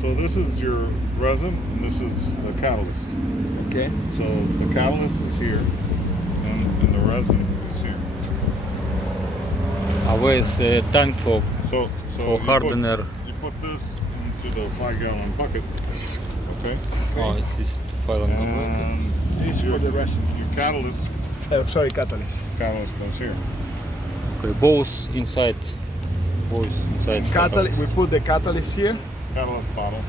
So this is your resin, and this is the catalyst. Okay. So the catalyst is here, and the resin is here. Always tank for So for hardener. You put this into the 5-gallon bucket, okay? Oh, it is to file on the And This for the resin. your catalyst Sorry, catalyst. goes here. Okay, both inside. Both inside. Catalyst. We put the catalyst here. Catalyst bottle.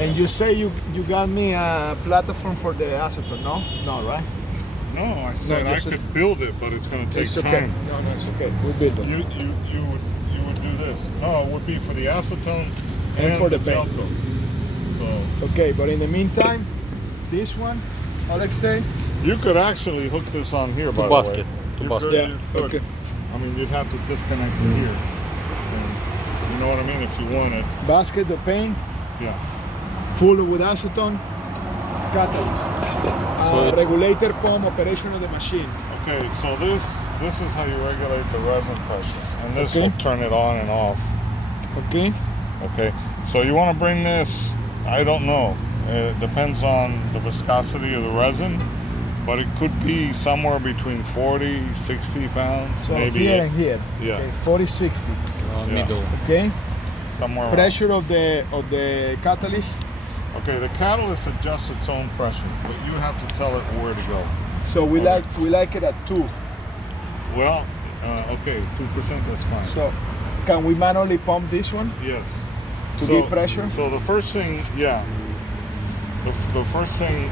And you say you got me a platform for the acetone, no? No, right? No, I said I just could build it, but it's going to take It's okay. time. No, it's okay. We build it. You would do this. No, it would be for the acetone And for the gel paint. coat. So Okay, but in the meantime, this one, Alexei. you could actually hook this on here, by basket, the way. to You basket. could- Yeah, you could. okay. I mean, you'd have to disconnect it here. And you know what I mean? If you want it, Basket, the paint, yeah. full with acetone, catalyst. So it- Regulator pump, operation of the machine. Okay, so this is how you regulate the resin pressure, and this Okay. will turn it on and off. Okay. Okay, so you want to bring this, I don't know, it depends on the viscosity of the resin, but it could be somewhere between 40, 60 pounds, So maybe here and here. Yeah. Okay, 40, 60. Yeah. Middle. Okay. somewhere around. Pressure of the catalyst. Okay, the catalyst adjusts its own pressure, but you have to tell it where to go. So we Okay. like it at 2. Well, okay, 2%, that's fine. So can we manually pump this one Yes. to give pressure? So the first thing, yeah, the first thing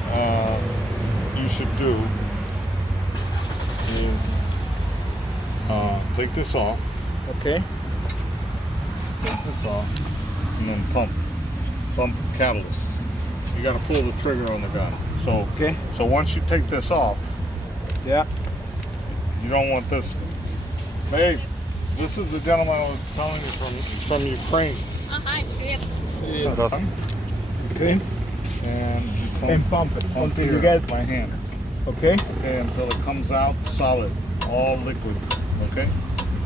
you should do is take this off, Okay. and then pump catalyst. You got to pull the trigger on the gun. So Okay. so once you take this off, Yeah. you don't want this. Babe, this is the gentleman I was telling you from Ukraine. Hi, привет. Раз. Okay. And you And pump it pump until here, you get. my hand. Okay. Okay, until it comes out solid, all liquid. Okay.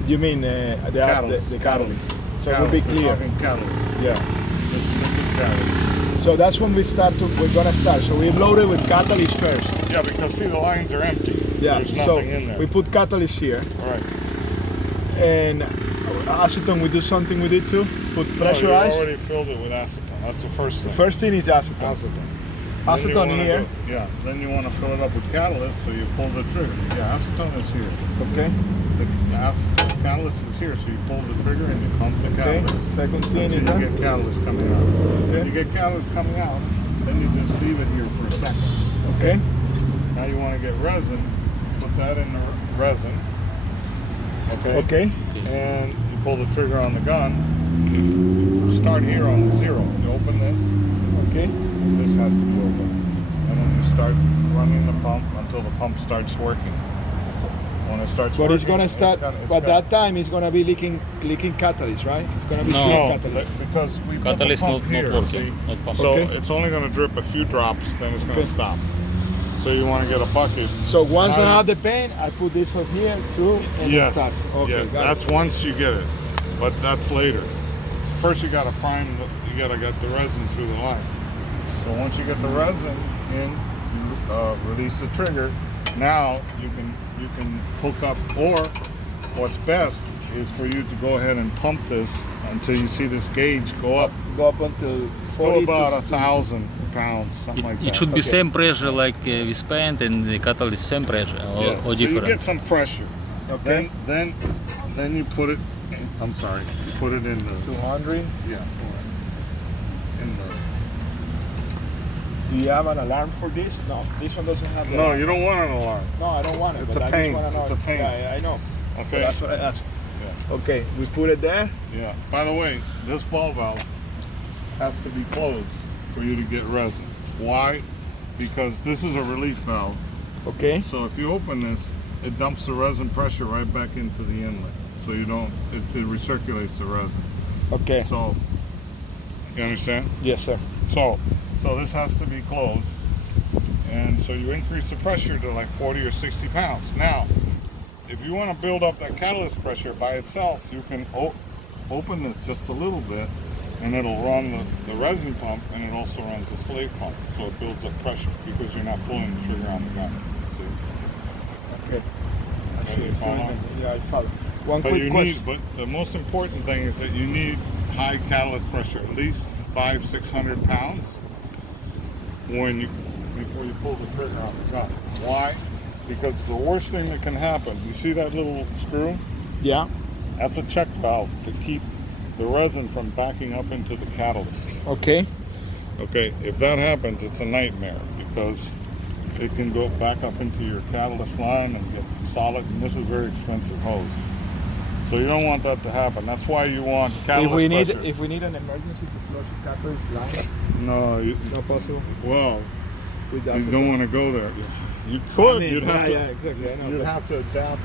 You mean Catalyst, the catalyst. catalyst? So it will be We're clear. talking catalyst. Yeah. This liquid catalyst. So that's when we're gonna start. So we load it with catalyst first. Yeah, because see the lines are empty. Yeah. There's So nothing in there. we put catalyst here, All right. and acetone. We do something with it too. Put No, you pressurized. already filled it with acetone. That's the first thing. The first thing is acetone. acetone. Acetone Then you wanna here. Yeah. Then you want to fill it up with catalyst, so you pull the trigger. Yeah, acetone is here. Okay. The acetone catalyst is here, so you pull the trigger and you pump the Okay. catalyst. Second thing Until is you that. get catalyst coming out. When Okay. you get catalyst coming out, then you just leave it here for a second. Okay. Now you want to get resin, put that in the resin. Okay. Okay. And you pull the trigger on the gun. Start here on 0. You open this. Okay. This has to be open. And then you start running the pump until the pump starts working. When it starts But working, it's gonna start. But that time it's gonna be leaking catalyst, right? It's gonna be No. showing No, catalyst. because we Catalyst put the pump not here, working. see? Not pump. So Okay. it's only going to drip a few drops, then it's going to Okay. stop. So you want to get a bucket. So once Now I you- have the paint, I put this up here too, and Yes, it starts. Okay, yes, got that's it. once you get it, but that's later. First you got to prime, you got to get the resin through the line. So once you get the resin in, you release the trigger. Now you can hook up, or what's best is for you to go ahead and pump this until you see this gauge go up. Go up until Go 40 about to 1,000 pounds, something like that. It should be Okay. same pressure like with paint and the catalyst same pressure or, Yeah, or so you different. get some pressure. Okay. Then you put it. I'm sorry. You put it in the 200. yeah. In the. Do you have an alarm for this? No, this one doesn't have. The No, alarm. you don't want an alarm. No, I don't want it. It's but a I pain. Just wanna know. It's a pain. Yeah, I know. But Okay. that's what I asked. Yeah. Okay, we put it there. Yeah. By the way, this ball valve has to be closed for you to get resin. Why? Because this is a relief valve. Okay. So if you open this, it dumps the resin pressure right back into the inlet. So you don't. It recirculates the resin. Okay. So you understand? Yes, sir. So this has to be closed, and so you increase the pressure to like 40 or 60 pounds. Now, if you want to build up that catalyst pressure by itself, you can open this just a little bit and it'll run the resin pump, and it also runs the slave pump, so it builds up pressure because you're not pulling the trigger on the gun. See? Okay. I Okay, see. you follow? Yeah, I follow. One But quick you question. need, but the most important thing is that you need high catalyst pressure, at least 500-600 pounds, before you pull the trigger on the gun. Why? Because the worst thing that can happen, you see that little screw? Yeah. That's a check valve to keep the resin from backing up into the catalyst. Okay. Okay, if that happens, it's a nightmare because it can go back up into your catalyst line and get solid, and this is very expensive hose. So you don't want that to happen. That's why you want catalyst pressure. If we need an emergency to flush the catalyst line, No, not possible. well, With you acetone. don't want to go there. You could. I mean, you'd have to. yeah, exactly. I know. You'd but- have to adapt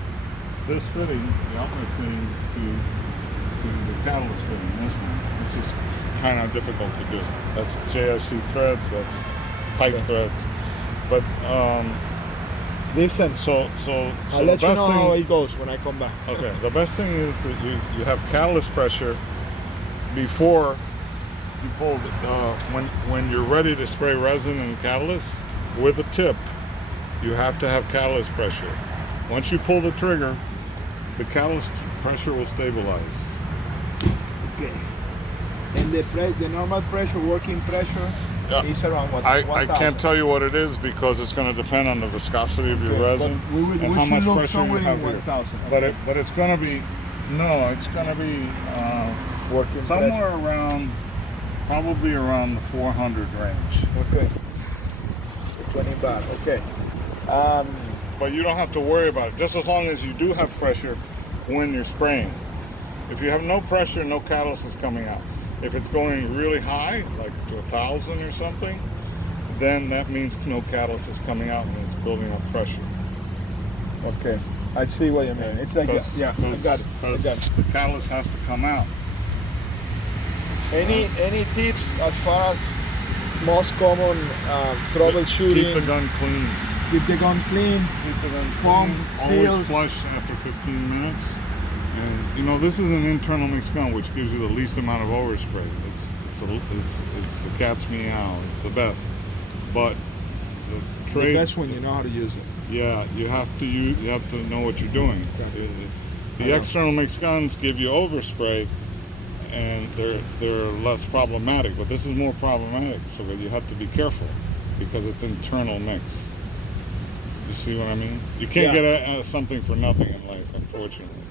this fitting, the outlet fitting, to the catalyst fitting. This one, which is kind of difficult to do. That's JSC threads. That's pipe Okay. threads. But Listen, so I'll the let you best know how thing. it goes when I come back. Okay, the best thing is that you have catalyst pressure before you pull when you're ready to spray resin and catalyst with a tip. You have to have catalyst pressure. Once you pull the trigger, the catalyst pressure will stabilize. Okay. And the normal pressure, working pressure, Yeah. is around what? I 1,000? can't tell you what it is because it's going to depend on the viscosity of your Okay, resin but we and how should much look pressure you somewhere have in here. 1,000. But it's going to be it's going to be working somewhere around, probably around the 400 range. pressure. Okay. So 20 bar. Okay. But you don't have to worry about it, just as long as you do have pressure when you're spraying. If you have no pressure, no catalyst is coming out. If it's going really high, like to 1,000 or something, then that means no catalyst is coming out and it's building up pressure. Okay. I see what you mean. It's like yeah. I got it. I got it. The catalyst has to come out. Any tips as far as most common troubleshooting? Keep the gun clean. Keep the gun clean. Keep the gun Pump, clean. Always seals. flush after 15 minutes. And you know, this is an internal mixed gun, which gives you the least amount of overspray. It's the cat's meow. It's the best. But the trade, The best when you know how to use it. yeah, you have to know what you're doing. Exactly. The external mixed guns give you overspray, and they're less problematic. But this is more problematic, so that you have to be careful because it's internal mix. You see what I mean? You can't Yeah. get something for nothing in life, unfortunately.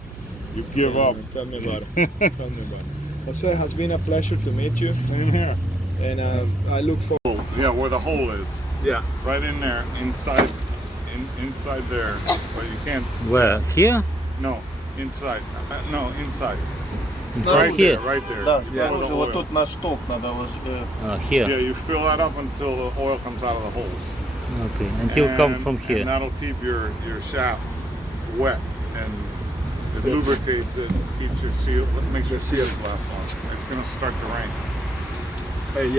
You give up. Tell me about it. Tell me about it. Jose, it has been a pleasure to meet you, Same here. and I look forward. Yeah, where the hole is, Yeah. right in there, inside there. But you can't. Where? Here? No, inside. No, inside. Inside Right here? there, right there. Да, Where снаружи, the вот oil. тут на шток надо Here. Yeah, you fill that up until the oil comes out of the holes. Okay. Until come And- from here. And that'll keep your shaft wet, and it lubricates it, keeps your seal, makes your seals last longer. It's gonna start to rain. Hey, yeah.